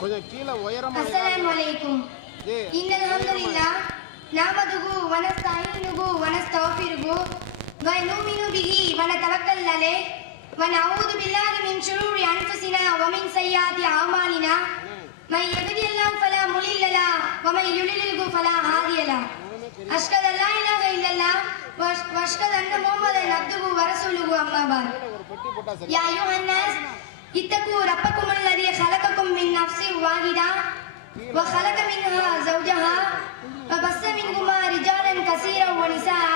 கொஞ்சம் கீழே உயரமா السلام عليكم ஏய், إن الحمد لله نعمده ونستعينه ونستغفره ونؤمن به ونتوكل عليه ونعوذ بالله من شرور أنفسنا ومن سيئات أعمالنا من يهده الله فلا مضل له ومن يضلل فلا هادي له أشهد أن لا إله إلا الله وأش- وأشهد أن محمدا عبده ورسوله أما بعد கீழே ஒரு பெட்டி போட்டா சரி يا أيها الناس اتقوا ربكم الذي خلقكم من نفس واحدة وخلق منها زوجها وبث منهما رجالا كثيرا ونساء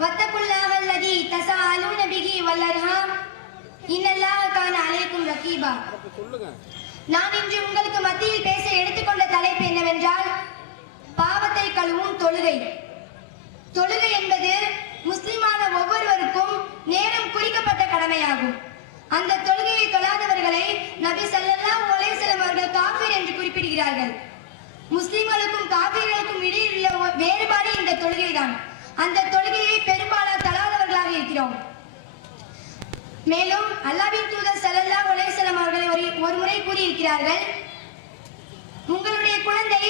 واتقوا الله الذي تساءلون به والأرحام إن الله كان عليكم رقيبا அப்ப சொல்லுங்க நான் இன்று உங்களுக்கு மத்தியில் பேச எடுத்துக்கொண்ட தலைப்பு என்னவென்றால் பாவத்தை கழுவும் தொழுகை தொழுகை என்பது முஸ்லிமான ஒவ்வொருவருக்கும் நேரம் குறிக்கப்பட்ட கடமையாகும் அந்த தொழுகையை தொழாதவர்களை நபி ஸல்லல்லாஹு அலைஹி வஸல்லம் அவர்கள் காபீர் என்று குறிப்பிடுகிறார்கள். முஸ்லிம்களுக்கும் காபீர்களுக்கும் இடையில் உள்ள வேறுபாடு இந்த தொழுகைதான். அந்த தொழுகையை பெரும்பாலான தலாதவர்களாக இருக்கிறோம். மேலும் அல்லாவின் தூதர் ஸல்லல்லாஹு அலைஹி வஸல்லம் ஒரு ஒரு முறை கூறியிருக்கிறார்கள். உங்களுடைய குழந்தை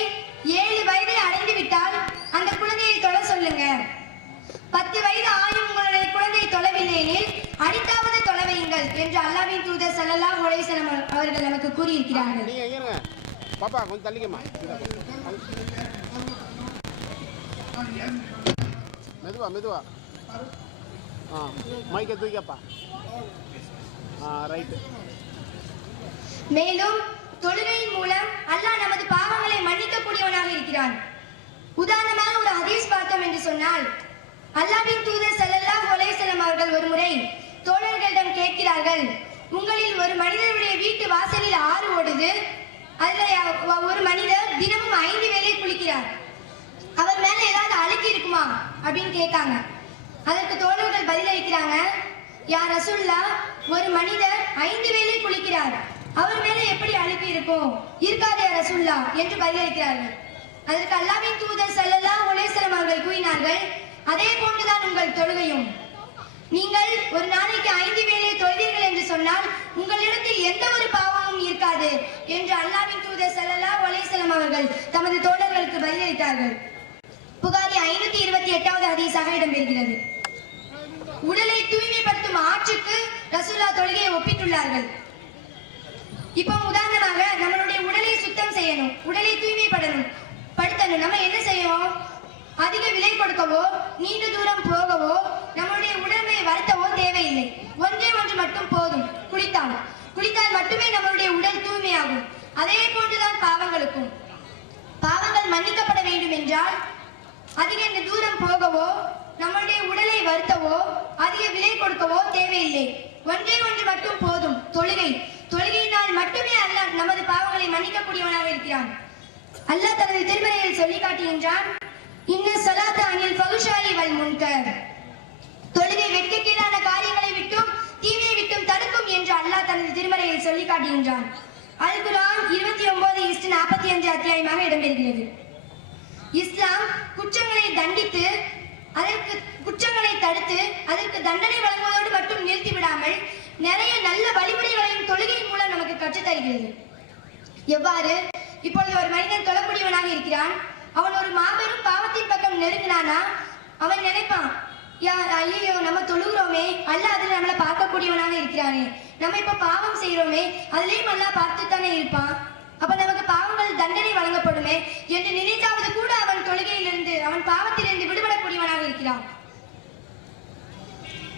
ஏழு வயதை அடைந்து விட்டால் அந்த குழந்தையை தொட சொல்லுங்க. பத்து வயது ஆயும் உங்களுடைய குழந்தை தொழவில்லை எனில் அடித்தாவது தொழ வையுங்கள் என்று அல்லாஹ்வின் தூதர் அலைஹி வஸல்லம் அவர்கள் நமக்கு கூறியிருக்கிறார்கள். பாப்பா கொஞ்சம் தள்ளிக்கம்மா. மெதுவா மெதுவா. ஆ மைக்கை தூக்கப்பா ஆ ரைட்டு மேலும் தொழுகையின் மூலம் அல்லாஹ் நமது பாவங்களை மன்னிக்கக்கூடியவனாக இருக்கிறான். உதாரணமாக ஒரு ஹதீஸ் பார்த்தோம் என்று சொன்னால் அல்லாஹ்வின் தூதர் ஸல்லல்லாஹு அலைஹி வஸல்லம் அவர்கள் ஒரு முறை தோழர்களிடம் கேட்கிறார்கள் உங்களில் ஒரு மனிதனுடைய வீட்டு வாசலில் ஆறு ஓடுது. அதுல ஒரு மனிதர் தினமும் ஐந்து வேலை குளிக்கிறார். அவர் மேல ஏதாவது அழுக்கி இருக்குமா? அப்படின்னு கேட்காங்க அதற்கு தோழர்கள் பதிலளிக்கிறாங்க யார் ரசுல்லா ஒரு மனிதர் ஐந்து வேலை குளிக்கிறார். அவர் மேல எப்படி அழுக்கு இருக்கும் இருக்காது யார் ரசுல்லா என்று பதிலளிக்கிறார்கள். அதற்கு அல்லாவின் தூதர் ஸல்லல்லாஹு அலைஹி அவர்கள் கூறினார்கள் அதே போன்றுதான் உங்கள் தொழுகையும். நீங்கள் ஒரு நாளைக்கு ஐந்து வேளை தொழுவீர்கள் என்று சொன்னால் உங்களிடத்தில் எந்த ஒரு பாவமும் இருக்காது என்று அல்லாவின் தூதர் செல்லல்லா ஒலேசலம் அவர்கள் தமது தோழர்களுக்கு பதிலளித்தார்கள். புகாரி ஐநூத்தி இருபத்தி எட்டாவது ஹதீஸாக இடம்பெறுகிறது. உடலை தூய்மைப்படுத்தும் ஆற்றுக்கு ரசூல்லா தொழுகையை ஒப்பிட்டுள்ளார்கள். இப்போ உதாரணமாக நம்மளுடைய உடலை சுத்தம் செய்யணும் உடலை தூய்மைப்படணும் படுத்தணும். நம்ம என்ன செய்யணும்? அதிக விலை கொடுக்கவோ நீண்ட தூரம் போகவோ நம்மளுடைய உடம்பை வருத்தவோ தேவையில்லை ஒன்றே ஒன்று மட்டும் போதும் குளித்தால் குளித்தால் மட்டுமே நம்மளுடைய உடல் தூய்மையாகும் அதே போன்றுதான் பாவங்களுக்கும். பாவங்கள் மன்னிக்கப்பட வேண்டும் என்றால் அதிக தூரம் போகவோ நம்முடைய உடலை வருத்தவோ அதிக விலை கொடுக்கவோ தேவையில்லை. ஒன்றே ஒன்று மட்டும் போதும். தொழுகை. தொழுகையினால் மட்டுமே அல்ல நமது பாவங்களை மன்னிக்கக்கூடியவனாக இருக்கிறான். அல்லாஹ் தனது திருமறையில் சொல்லி காட்டுகின்றான் இன்ன சலாத்த அணில் பகுஷாலி வல் முன்கர். தொழுகை வெட்கக்கீடான காரியங்களை விட்டும் தீமையை விட்டும் தடுக்கும் என்று அல்லாஹ் தனது திருமறையில் சொல்லி காட்டுகின்றான் அல் குரான் இருபத்தி ஒன்பது இஸ்ட் நாற்பத்தி அஞ்சு அத்தியாயமாக இடம்பெறுகிறது. இஸ்லாம் குற்றங்களை தண்டித்து அதற்கு குற்றங்களை தடுத்து அதற்கு தண்டனை வழங்குவதோடு மட்டும் நிறுத்தி விடாமல் நிறைய நல்ல வழிமுறைகளையும் தொழுகை மூலம் நமக்கு கற்றுத்தருகிறது. எவ்வாறு? இப்பொழுது ஒரு மனிதன் தொழக்கூடியவனாக இருக்கிறான். அவன் ஒரு மாபெரும் பாவத்தின் பக்கம் நெருங்கினானா? அவன் நினைப்பான் யா ஐயோ நம்ம தொழுகிறோமே. அல்லாஹ் அதில் நம்மளை பார்க்கக்கூடியவனாக இருக்கிறானே. நம்ம இப்போ பாவம் செய்கிறோமே அதுலேயும் அல்லாஹ் பார்த்துத்தானே இருப்பான். அப்போ நமக்கு பாவங்கள் தண்டனை வழங்கப்படுமே என்று நினைத்தாவது கூட அவன் தொழுகையிலிருந்து அவன் பாவத்திலிருந்து விடுபடக்கூடியவனாக இருக்கிறான்.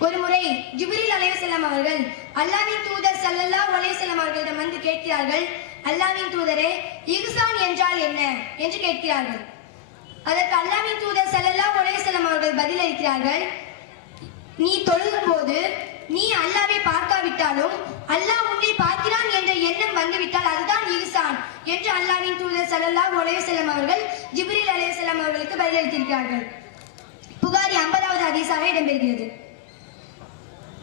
ஒரு முறை ஜிப்ரீல் அலைவசல்லாம் அவர்கள் அல்லாவின் தூதர் சல்லல்லா அலைவசல்லாம் அவர்களிடம் வந்து கேட்கிறார்கள் அல்லாவின் தூதரே இஹ்சான் என்றால் என்ன? என்று கேட்கிறார்கள். அதற்கு அல்லாவின் தூதர் செல்லல்லா ஒலேசலம் அவர்கள் பதிலளிக்கிறார்கள் நீ தொழுகும் போது நீ அல்லாவை பார்க்காவிட்டாலும் அல்லாஹ் உன்னை பார்க்கிறான் என்ற எண்ணம் வந்துவிட்டால் அதுதான் இஹ்சான் என்று அல்லாவின் தூதர் ஸல்லல்லாஹு ஒலேசலம் அவர்கள் ஜிப்ரில் அலேசலம் அவர்களுக்கு பதிலளித்திருக்கிறார்கள். புகாரி ஐம்பதாவது அதிசாக இடம்பெறுகிறது.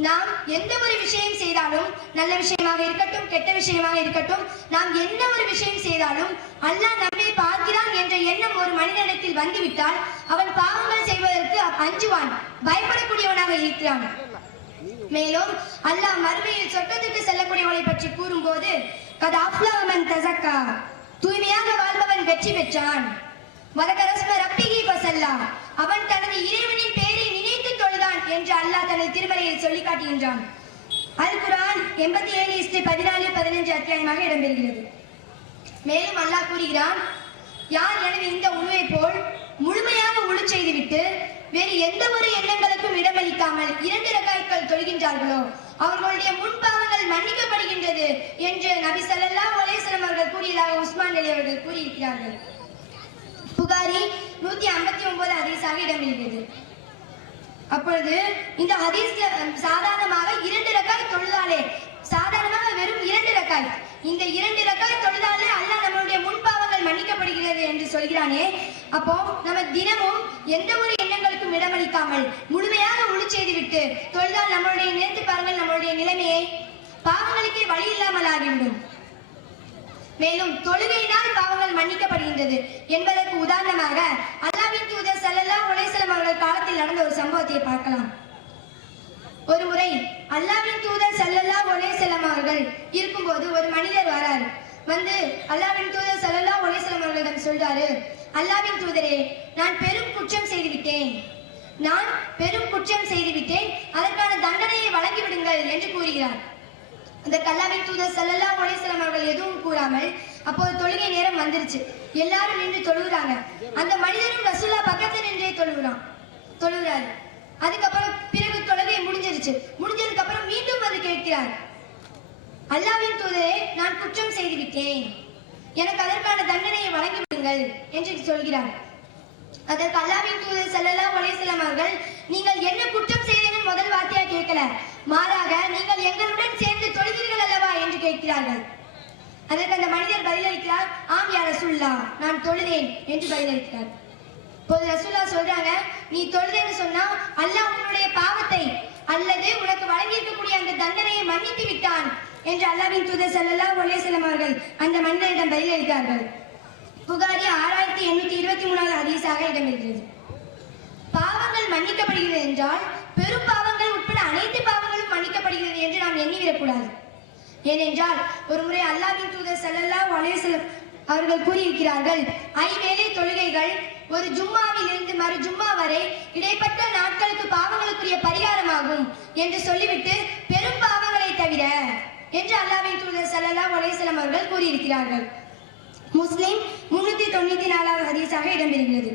நாம் எந்த ஒரு விஷயம் செய்தாலும் நல்ல விஷயமாக இருக்கட்டும் கெட்ட விஷயமாக இருக்கட்டும் நாம் எந்த ஒரு விஷயம் செய்தாலும் அல்லாஹ் நம்மை பார்க்கிறான் என்ற எண்ணம் ஒரு மனிதனிடத்தில் வந்துவிட்டால் அவன் பாவங்கள் செய்வதற்கு அஞ்சுவான் பயப்படக்கூடியவனாக இருக்கிறான். மேலும் அல்லாஹ் மறுமையில் சொர்க்கத்திற்கு செல்லக்கூடியவனை பற்றி கூறும்போது கத் தூய்மையாக வாழ்பவன் வெற்றி பெற்றான். வதகரஸ்ம ரப்பிகி அவன் தனது இறைவனின் பேரை என்று அல்லாஹ் தனது திருமறையில் சொல்லி காட்டுகின்றான். அல் குரான் எண்பத்தி ஏழு இஸ்டு பதினாலு பதினஞ்சு அத்தியாயமாக இடம்பெறுகிறது. மேலும் அல்லாஹ் கூறுகிறான் யார் எனது இந்த உணவை போல் முழுமையாக உழு செய்துவிட்டு வேறு எந்த ஒரு எண்ணங்களுக்கும் இடமளிக்காமல் இரண்டு ரகாய்கள் தொழுகின்றார்களோ அவர்களுடைய முன்பாவங்கள் மன்னிக்கப்படுகின்றது என்று நபி சல்லா அலைஹி அவர்கள் கூறியதாக உஸ்மான் அலி அவர்கள் கூறியிருக்கிறார்கள். புகாரி நூத்தி ஐம்பத்தி ஒன்பது அதிசாக இடம்பெறுகிறது. அப்பொழுது இந்த ஹதீஸ்ல சாதாரணமாக இரண்டு ரக்காய் தொழுதாலே சாதாரணமாக வெறும் இரண்டு ரக்காய். இந்த இரண்டு ரக்காய் தொழுதாலே அல்லாஹ் நம்மளுடைய முன்பாவங்கள் மன்னிக்கப்படுகிறது என்று சொல்கிறானே. அப்போ நம்ம தினமும் எந்த ஒரு எண்ணங்களுக்கும் இடமளிக்காமல் முழுமையாக உழு செய்துவிட்டு தொழுதால் நம்மளுடைய நினைத்து பாருங்கள் நம்மளுடைய நிலைமையை பாவங்களுக்கே வழி இல்லாமல் ஆகிவிடும். மேலும் தொழுகையினால் பாவங்கள் மன்னிக்கப்படுகின்றது என்பதற்கு உதாரணமாக தூதர் அவர்கள் காலத்தில் நடந்த ஒரு சம்பவத்தை பார்க்கலாம். ஒரு முறை அல்லாஹ்வின் தூதர் அவர்கள் இருக்கும்போது ஒரு மனிதர் வரார். வந்து தூதர் அவர்களிடம் சொல்றாரு அல்லாஹ்வின் தூதரே நான் பெரும் குற்றம் செய்துவிட்டேன். நான் பெரும் குற்றம் செய்து விட்டேன் அதற்கான தண்டனையை வழங்கிவிடுங்கள் என்று கூறுகிறார். அந்த கல்லாவின் தூதர் சல்லல்லா அலைஹி அவர்கள் எதுவும் கூறாமல் அப்போது தொழுகை நேரம் வந்துருச்சு. எல்லாரும் நின்று தொழுகிறாங்க. அந்த மனிதரும் ரசூல்லா பக்கத்தில் நின்றே தொழுகிறான். தொழுகிறாரு. அதுக்கப்புறம் பிறகு தொழுகை முடிஞ்சிருச்சு. முடிஞ்சதுக்கு அப்புறம் மீண்டும் வந்து கேட்கிறார். அல்லாவின் தூதரே நான் குற்றம் செய்து விட்டேன் எனக்கு அதற்கான தண்டனையை வழங்கி விடுங்கள் என்று சொல்கிறார். அதற்கு அல்லாவின் தூதர் செல்லல்லா அலைஹி வஸல்லம் அவர்கள் நீங்கள் என்ன குற்றம் செய்தீர்கள் முதல் வார்த்தையா கேட்கல. மாறாக நீங்கள் எங்களுடன் சேர்ந்து தொழுகிறீர்கள் அல்லவா? என்று கேட்கிறார்கள். அதற்கு அந்த மனிதர் பதிலளிக்கிறார் ஆம் யா ரசுல்லா நான் தொழுதேன் என்று பதிலளிக்கிறார். இப்போது ரசுல்லா சொல்றாங்க நீ தொழுதேன்னு சொன்னா அல்லாஹ் உன்னுடைய பாவத்தை அல்லது உனக்கு வழங்கியிருக்கக்கூடிய அந்த தண்டனையை மன்னித்து விட்டான் என்று அல்லாஹ்வின் தூதர் செல்லல்லா ஒரே செல்லமார்கள் அந்த மனிதரிடம் பதிலளித்தார்கள் புகாரி ஆறாயிரத்தி எண்ணூத்தி இருபத்தி மூணாவது அதிசாக இடம்பெறுகிறது. பாவங்கள் மன்னிக்கப்படுகிறது என்றால் பெரும் பாவங்கள் உட்பட அனைத்து பாவங்கள் மன்னிக்கப்படுகிறது என்று நாம் எண்ணிவிடக்கூடாது ஏனென்றால் ஒரு முறை தூதர் செல்லல்லா அலைஹி அவர்கள் கூறியிருக்கிறார்கள் ஐவேளை தொழுகைகள் ஒரு ஜும்மாவில் இருந்து மறு ஜும்மா வரை இடைப்பட்ட நாட்களுக்கு பாவங்களுக்குரிய பரிகாரமாகும் என்று சொல்லிவிட்டு பெரும் பாவங்களை தவிர என்று அல்லாவின் தூதர் செல்லல்லா அலைஹி அவர்கள் கூறியிருக்கிறார்கள். முஸ்லிம் முன்னூத்தி தொண்ணூத்தி நாலாவது ஹதீஸாக இடம்பெறுகிறது.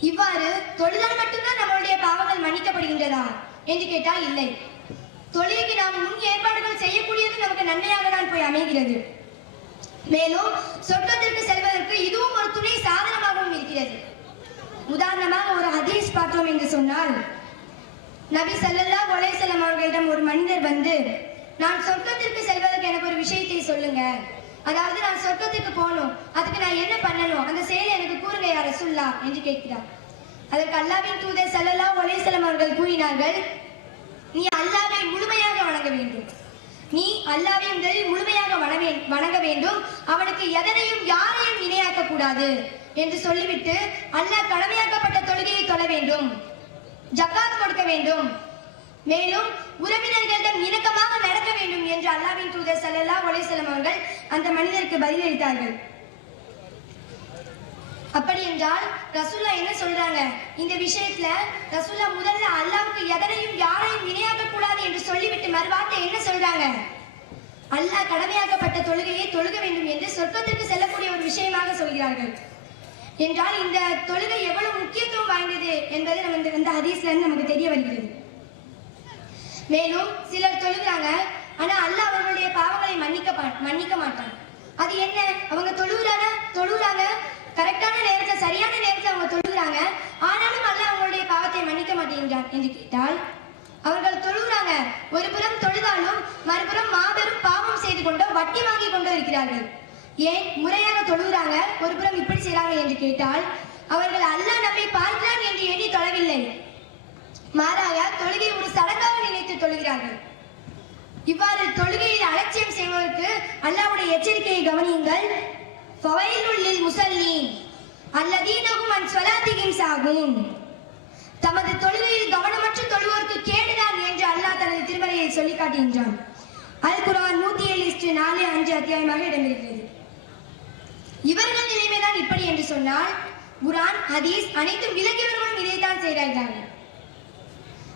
இவ்வாறு தொழுதால் மட்டும்தான் நம்மளுடைய பாவங்கள் மன்னிக்கப்படுகின்றதா? என்று கேட்டால் இல்லை. தொழிலுக்கு நாம் முன் ஏற்பாடுகள் செய்யக்கூடியது நமக்கு நன்மையாக தான் போய் அமைகிறது. மேலும் சொர்க்கத்திற்கு செல்வதற்கு இதுவும் ஒரு துணை சாதனமாகவும் இருக்கிறது. உதாரணமாக ஒரு ஹதீஸ் பார்த்தோம் என்று சொன்னால் நபி சல்லல்லா அலைஹி அவர்களிடம் ஒரு மனிதர் வந்து நான் சொர்க்கத்திற்கு செல்வதற்கு எனக்கு ஒரு விஷயத்தை சொல்லுங்க. அதாவது நான் சொர்க்கத்துக்கு போகணும். அதுக்கு நான் என்ன பண்ணணும்? அந்த செயலை எனக்கு கூறுங்க யார் சொல்லா என்று கேட்கிறார். அதற்கு அல்லாவின் தூதர் ஸல்லல்லாஹு அலைஹி அவர்கள் கூறினார்கள் நீ அல்லாவை முழுமையாக வணங்க வேண்டும். நீ அல்லாவை முதலில் முழுமையாக வணங்க வணங்க வேண்டும். அவனுக்கு எதனையும் யாரையும் இணையாக்க கூடாது என்று சொல்லிவிட்டு அல்லாஹ் கடமையாக்கப்பட்ட தொழுகையை தொழ வேண்டும். ஜக்காத் கொடுக்க வேண்டும். மேலும் உறவினர்களிடம் இணக்கமாக நடக்க வேண்டும் என்று அல்லாவின் தூதர் ஸல்லல்லாஹு அலைஹி வஸல்லம் அவர்கள் அந்த மனிதருக்கு பதிலளித்தார்கள். அப்படி என்றால் ரசூல்லா என்ன சொல்றாங்க? இந்த விஷயத்துல ரசூல்லா முதல்ல அல்லாவுக்கு எதனையும் யாரையும் இணையாக்க கூடாது என்று சொல்லிவிட்டு மறுவார்த்தை என்ன சொல்றாங்க? அல்லாஹ் கடமையாக்கப்பட்ட தொழுகையை தொழுக வேண்டும் என்று சொர்க்கத்திற்கு செல்லக்கூடிய ஒரு விஷயமாக சொல்கிறார்கள். என்றால் இந்த தொழுகை எவ்வளவு முக்கியத்துவம் வாய்ந்தது என்பது நம்ம இந்த- ஹதீஸ்ல இருந்து நமக்கு தெரிய வருகிறது. மேலும் சிலர் தொழுகிறாங்க ஆனா அல்லாஹ் அவர்களுடைய பாவங்களை மன்னிக்க மன்னிக்க மாட்டான். அது என்ன? அவங்க தொழுகிறாங்க தொழுகிறாங்க கரெக்டான நேரத்தில் சரியான நேரத்தில் அவங்க தொழுகிறாங்க. ஆனாலும் அல்லாஹ் அவங்களுடைய பாவத்தை மன்னிக்க மாட்டேங்கிறான் என்று கேட்டால் அவர்கள் தொழுகிறாங்க. ஒரு புறம் தொழுதாலும் மறுபுறம் மாபெரும் பாவம் செய்து கொண்டோ வட்டி வாங்கி கொண்டோ இருக்கிறார்கள். ஏன்? முறையாக தொழுகிறாங்க. ஒரு புறம் இப்படி செய்கிறாங்க என்று கேட்டால் அவர்கள் அல்லாஹ் நம்மை பார்க்கிறான் என்று எண்ணி தொழவில்லை. மாறாக தொழுகை ஒரு சடங்காக நினைத்து தொழுகிறார்கள். இவ்வாறு தொழுகையில் அலட்சியம் செய்வதற்கு அல்லாவுடைய எச்சரிக்கையை கவனியுங்கள். ஃபவைலுல் முசல்லீன் அல்லதீனஹும் அன் ஸலாத்திஹிம் சாகூன் தமது தொழுகையில் கவனமற்று தொழுவோருக்கு கேடுதான் என்று அல்லாஹ் தனது திருமறையில் சொல்லி காட்டுகின்றான். அல் குரான் நூத்தி ஏழு நாலு அஞ்சு அத்தியாயமாக இடம்பெறுகிறது. இவர்கள் நிலைமைதான் இப்படி என்று சொன்னால் குரான் ஹதீஸ் அனைத்தும் விலகியவர்களும் இதைத்தான் செய்கிறார்கள்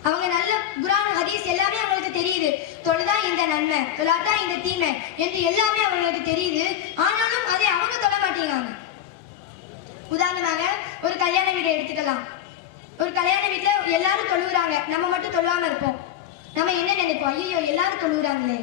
அவங்க நல்ல குரான் ஹதீஸ் எல்லாமே அவங்களுக்கு தெரியுது. தொழுதா இந்த நன்மை தொழாட்டா இந்த தீமை என்று எல்லாமே அவங்களுக்கு தெரியுது. ஆனாலும் அதை அவங்க தொழ மாட்டேங்கிறாங்க. உதாரணமாக ஒரு கல்யாண வீடை எடுத்துக்கலாம். ஒரு கல்யாண வீட்டுல எல்லாரும் தொழுகிறாங்க நம்ம மட்டும் தொழுவாம இருப்போம். நம்ம என்ன நினைப்போம்? ஐயோ எல்லாரும் தொழுகிறாங்களே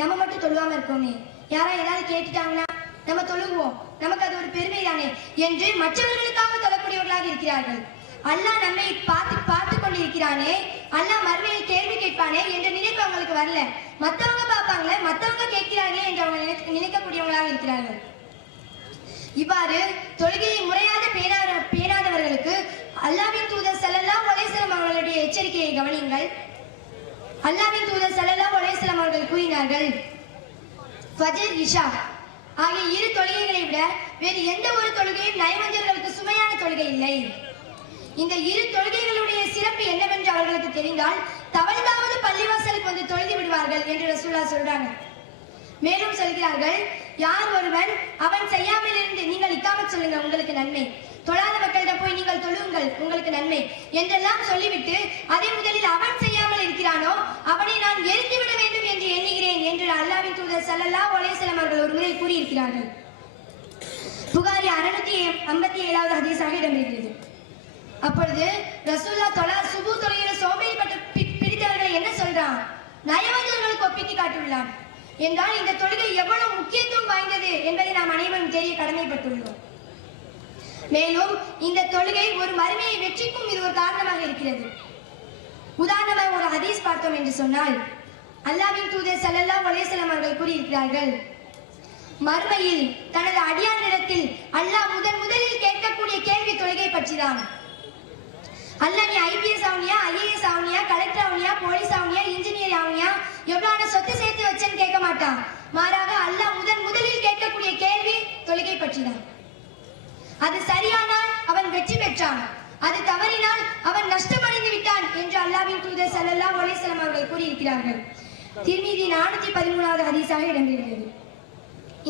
நம்ம மட்டும் தொழுவாம இருக்கோமே. யாரா ஏதாவது கேட்டுட்டாங்கன்னா நம்ம தொழுகுவோம் நமக்கு அது ஒரு பெருமை தானே என்று மற்றவர்களுக்காக தொழக்கூடியவர்களாக இருக்கிறார்கள். அல்லாஹ் நம்மை பார்த்து பார்த்து கொண்டிருக்கிறானே. அல்லாஹ் மறுமையில் கேள்வி கேட்பானே என்ற நினைப்பு அவங்களுக்கு வரல. மற்றவங்க பார்ப்பாங்களே மற்றவங்க கேட்கிறாங்களே என்று அவங்க நினைக்க- நினைக்கக்கூடியவங்களாக இருக்கிறார்கள். இவ்வாறு தொழுகையை முறையாக பேராத பேராதவர்களுக்கு அல்லாவின் தூதர் செல்லல்லா ஒலேசலம் அவர்களுடைய எச்சரிக்கையை கவனியுங்கள். அல்லாவின் தூதர் ஸல்லல்லாஹு ஒலேசலம் அவர்கள் கூறினார்கள் ஃபஜர் இஷா ஆகிய இரு தொழுகைகளை விட வேறு எந்த ஒரு தொழுகையும் நயவஞ்சர்களுக்கு சுமையான தொழுகை இல்லை. இந்த இரு தொழுகைகளுடைய சிறப்பு என்னவென்று அவர்களுக்கு தெரிந்தால் தவழ்ந்தாவது பள்ளிவாசலுக்கு வந்து தொழுதி விடுவார்கள் என்று ரசூல்லா சொல்றாங்க. மேலும் சொல்கிறார்கள் யார் ஒருவன் அவன் செய்யாமல் இருந்து நீங்கள் இக்காமத் சொல்லுங்க உங்களுக்கு நன்மை. தொழாத மக்களிடம் போய் நீங்கள் தொழுங்கள் உங்களுக்கு நன்மை. என்றெல்லாம் சொல்லிவிட்டு அதை முதலில் அவன் செய்யாமல் இருக்கிறானோ அவனை நான் எரிந்துவிட வேண்டும் என்று எண்ணுகிறேன் என்று அல்லாவின் தூதர் சல்லல்லா ஒலேசலம் அவர்கள் ஒரு முறை கூறியிருக்கிறார்கள். புகாரி அறுநூத்தி ஐம்பத்தி ஏழாவது ஹதீஸாக இடம்பெறுகிறது. அப்பொழுது ரசூல்லா தொழா சுபு தொலைகிற சோம்பேறிப்பட்டு பி- பிடித்தவர்களை என்ன சொல்றான்? நயவஞ்சர்களுக்கு ஒப்பிட்டு காட்டியுள்ளான். என்றால் இந்த தொழுகை எவ்வளவு முக்கியத்துவம் வாய்ந்தது என்பதை நாம் அனைவரும் தெரிய கடமைப்பட்டுள்ளோம். மேலும் இந்த தொழுகை ஒரு மறுமையை வெற்றிக்கும் இது ஒரு காரணமாக இருக்கிறது. உதாரணமாக ஒரு ஹதீஸ் பார்த்தோம் என்று சொன்னால் அல்லாவின் தூதர் ஸல்லல்லாஹு அலைஹி வஸல்லம் அவர்கள் கூறியிருக்கிறார்கள் மறுமையில் தனது அடியார் நிலத்தில் அல்லாஹ் முதன் முதலில் கேட்கக்கூடிய கேள்வி தொழுகை பற்றிதான். அல்ல நீ ஐபிஎஸ் ஆவனியா ஐஏஎஸ் ஆகுனியா கலெக்டர் ஆவனியா போலீஸ் ஆவனியா இன்ஜினியர் ஆவனியா எவ்வளவு சொத்து சேர்த்து வச்சேன்னு கேட்க மாட்டான். மாறாக அல்லாஹ் முதன் முதலில் கேட்கக்கூடிய கேள்வி தொழுகை பற்றிதான் அது சரியானால் அவன் வெற்றி பெற்றான். அது தவறினால் அவன் நஷ்டமடைந்து விட்டான் என்று அல்லாவின் தூதர் சல்லல்லா ஒலேசலம் அவர்கள் கூறியிருக்கிறார்கள். திருமீதி நானூத்தி பதிமூணாவது ஹதீஸாக இடம்பெறுகிறது.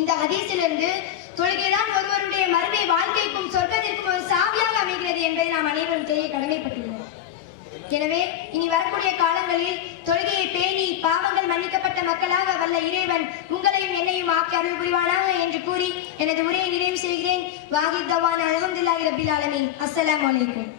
இந்த ஹதீஸிலிருந்து தொழுகைதான் ஒருவருடைய மறுமை வாழ்க்கைக்கும் சொர்க்கத்திற்கும் ஒரு சாவியாக அமைகிறது என்பதை நாம் அனைவரும் தெரிய கடமைப்பட்டுள்ளோம். எனவே இனி வரக்கூடிய காலங்களில் தொழுகையை பேணி பாவங்கள் மன்னிக்கப்பட்ட மக்களாக வல்ல இறைவன் உங்களையும் என்னையும் ஆக்கி அருள் புரிவானாக என்று கூறி எனது உரையை நிறைவு செய்கிறேன். வாஹித் தவான் அலமதுல்லாஹி ரபில் ஆலமீன். அஸ்ஸலாமு வலைக்கும்